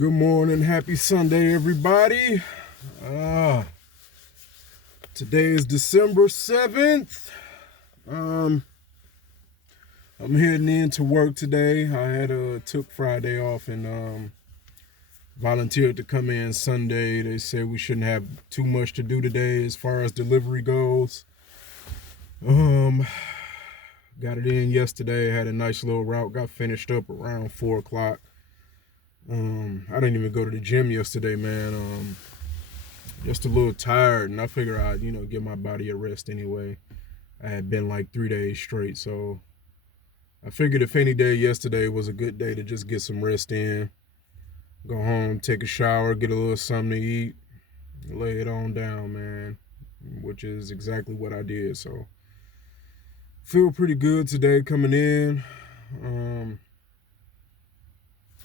Good morning, happy Sunday, everybody. Uh, Today is December 7th. I'm heading into work today. I had took Friday off and volunteered to come in Sunday. They said we shouldn't have too much to do today as far as delivery goes. Got it in yesterday. Had a nice little route. Got finished up around 4 o'clock. I didn't even go to the gym yesterday, man. Just a little tired, and I figured I'd, give my body a rest anyway. I had been like 3 days straight, so I figured if any day yesterday was a good day to just get some rest in, go home, take a shower, get a little something to eat, lay it on down, man, which is exactly what I did. So feel pretty good today coming in.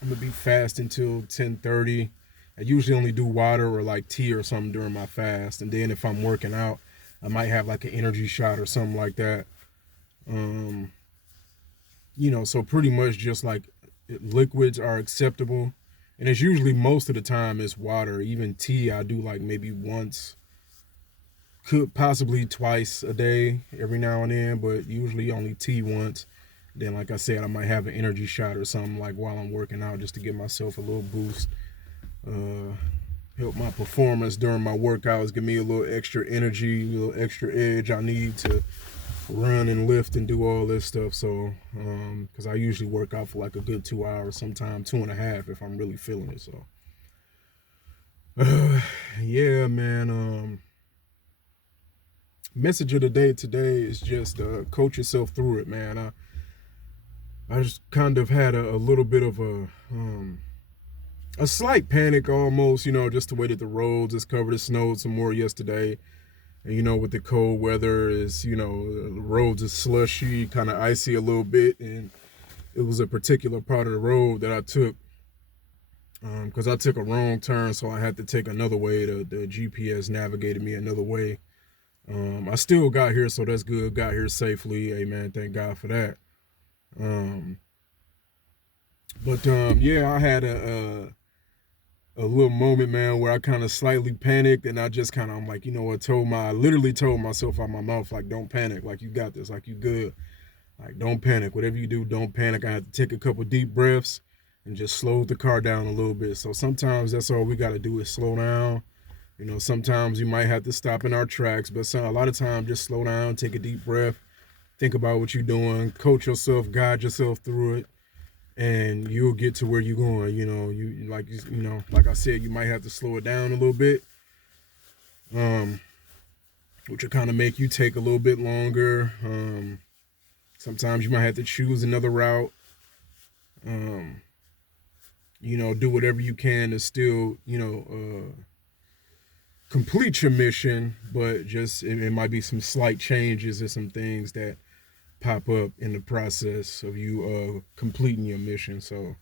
I'm gonna be fasting till 10:30. I usually only do water or like tea or something during my fast, and then if I'm working out, I might have like an energy shot or something like that. So pretty much just like liquids are acceptable, and it's usually most of the time it's water. Even tea, I do like maybe once, could possibly twice a day, every now and then, but usually only tea once. Then, like I said, I might have an energy shot or something like while I'm working out just to give myself a little boost. Help my performance during my workouts, give me a little extra energy, a little extra edge I need to run and lift and do all this stuff. So, because I usually work out for like a good 2 hours, sometimes 2.5 if I'm really feeling it. So, yeah, man. Message of the day today is just coach yourself through it, man. I just kind of had a little bit of a slight panic almost, just the way that the roads is covered. It snowed some more yesterday. And, with the cold weather is, the roads is slushy, kind of icy a little bit. And it was a particular part of the road that I took because I took a wrong turn. So I had to take another way. The GPS navigated me another way. I still got here, so that's good. Got here safely. Amen. Thank God for that. Yeah, I had a little moment, man, where I kind of slightly panicked, and I'm like, I literally told myself out my mouth, like, don't panic, like, you got this, like, you good, like, don't panic, whatever you do, don't panic. I had to take a couple deep breaths and just slow the car down a little bit. So sometimes that's all we got to do is slow down. Sometimes you might have to stop in our tracks, but a lot of times just slow down, take a deep breath, think about what you're doing, coach yourself, guide yourself through it, and you'll get to where you're going. Like I said, you might have to slow it down a little bit, which will kind of make you take a little bit longer. Sometimes you might have to choose another route. Do whatever you can to still, complete your mission, but just it might be some slight changes or some things that pop up in the process of you completing your mission. So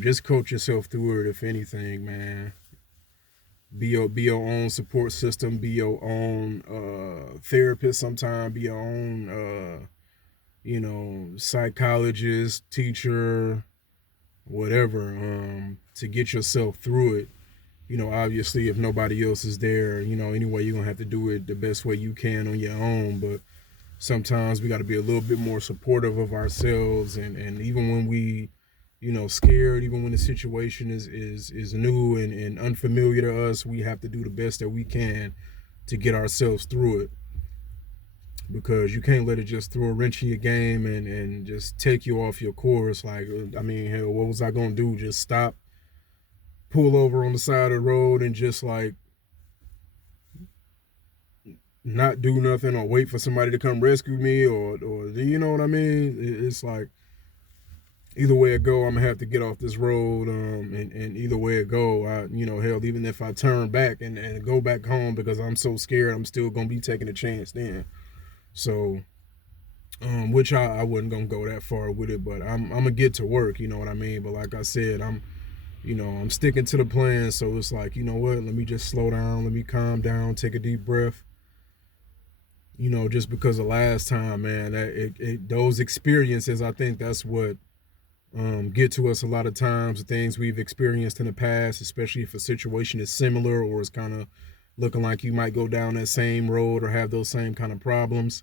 just coach yourself through it, if anything, man. Be your own support system, be your own therapist sometime, be your own psychologist, teacher, whatever, to get yourself through it. Obviously if nobody else is there, anyway, you're gonna have to do it the best way you can on your own. But sometimes we got to be a little bit more supportive of ourselves, and even when we scared, even when the situation is new and unfamiliar to us, we have to do the best that we can to get ourselves through it, because you can't let it just throw a wrench in your game and just take you off your course. Like, I mean, hell, what was I gonna do? Just stop, pull over on the side of the road and just like not do nothing, or wait for somebody to come rescue me, or you know what I mean? It's like, either way it go, I'm gonna have to get off this road, and either way it go, hell, even if I turn back and go back home because I'm so scared, I'm still gonna be taking a chance then. So, which I wasn't gonna go that far with it, but I'm gonna get to work, you know what I mean? But like I said, I'm sticking to the plan. So it's like, you know what, let me just slow down, let me calm down, take a deep breath. Just because the last time, man, those experiences, I think that's what get to us a lot of times, the things we've experienced in the past, especially if a situation is similar or is kind of looking like you might go down that same road or have those same kind of problems.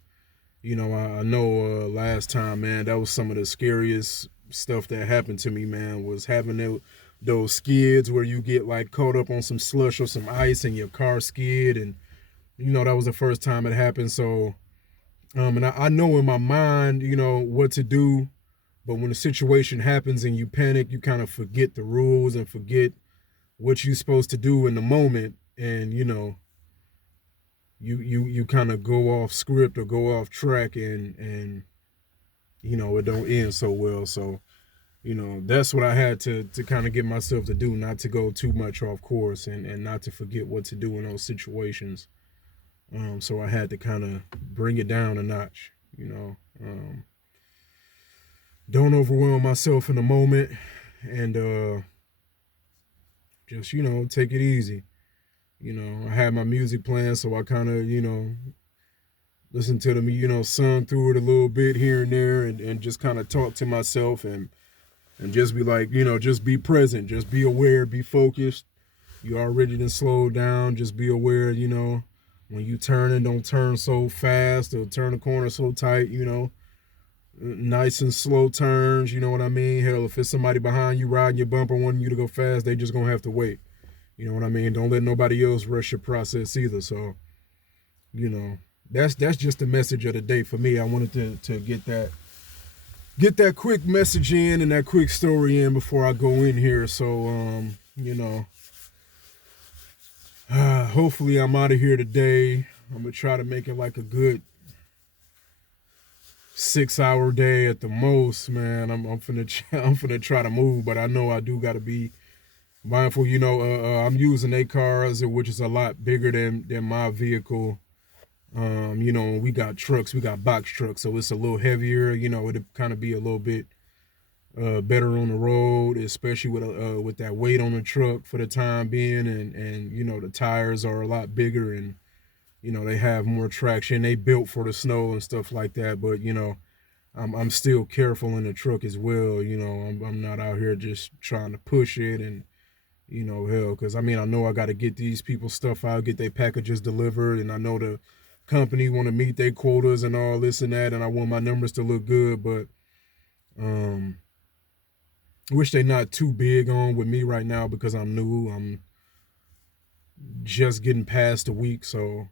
I know last time, man, that was some of the scariest stuff that happened to me, man, was having those skids where you get like caught up on some slush or some ice and your car skid. And, that was the first time it happened. So, and I know in my mind, what to do. But when the situation happens and you panic, you kind of forget the rules and forget what you're supposed to do in the moment. And, you kind of go off script or go off track, and it don't end so well. So that's what I had to kind of get myself to do, not to go too much off course, and not to forget what to do in those situations. So I had to kind of bring it down a notch. Don't overwhelm myself in the moment, and just take it easy. I had my music playing, so I kind of, listen to them, sung through it a little bit here and there, and just kind of talk to myself, and just be like, just be present, just be aware, be focused. You already done slowed down, just be aware, when you turning, don't turn so fast or turn the corner so tight, nice and slow turns, you know what I mean? Hell, if it's somebody behind you riding your bumper wanting you to go fast, they just gonna have to wait. You know what I mean? Don't let nobody else rush your process either. So, that's just the message of the day for me. I wanted to get that quick message in and that quick story in before I go in here. So, hopefully I'm out of here today. I'm gonna try to make it like a good 6-hour day at the most, man. I'm finna try to move, but I know I do gotta be mindful. I'm using a car, which is a lot bigger than my vehicle. We got trucks, we got box trucks, so it's a little heavier. It'll kind of be a little bit better on the road, especially with that weight on the truck for the time being, and the tires are a lot bigger, and they have more traction. They built for the snow and stuff like that, but I'm still careful in the truck as well. I'm not out here just trying to push it, and hell, because I know I got to get these people stuff out, get their packages delivered, and I know the company want to meet their quotas and all this and that, and I want my numbers to look good, but wish they not too big on with me right now because I'm new. I'm just getting past a week, so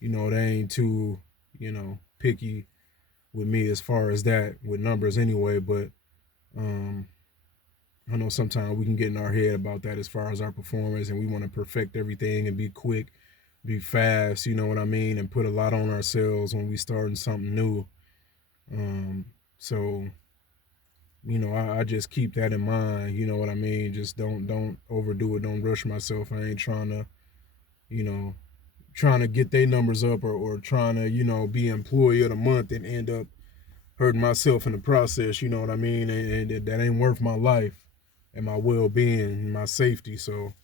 they ain't too picky with me as far as that with numbers anyway. But I know sometimes we can get in our head about that as far as our performance, and we want to perfect everything and be quick, be fast, you know what I mean, and put a lot on ourselves when we starting something new. So I just keep that in mind, you know what I mean? Just don't overdo it, don't rush myself. I ain't trying to get their numbers up, or trying to, be employee of the month and end up hurting myself in the process, you know what I mean? And that ain't worth my life and my well-being and my safety. So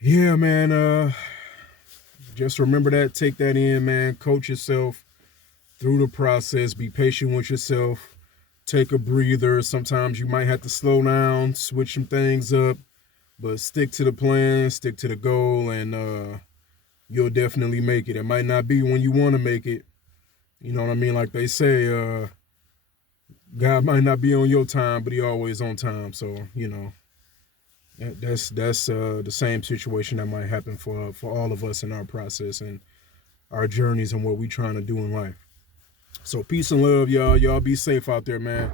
yeah, man, just remember that, take that in, man. Coach yourself through the process, be patient with yourself, take a breather. Sometimes you might have to slow down, switch some things up, but stick to the plan, stick to the goal, and you'll definitely make it. It might not be when you want to make it, you know what I mean? Like they say, God might not be on your time, but he always on time. So, that's the same situation that might happen for all of us in our process and our journeys and what we trying to do in life. So peace and love, y'all. Y'all be safe out there, man.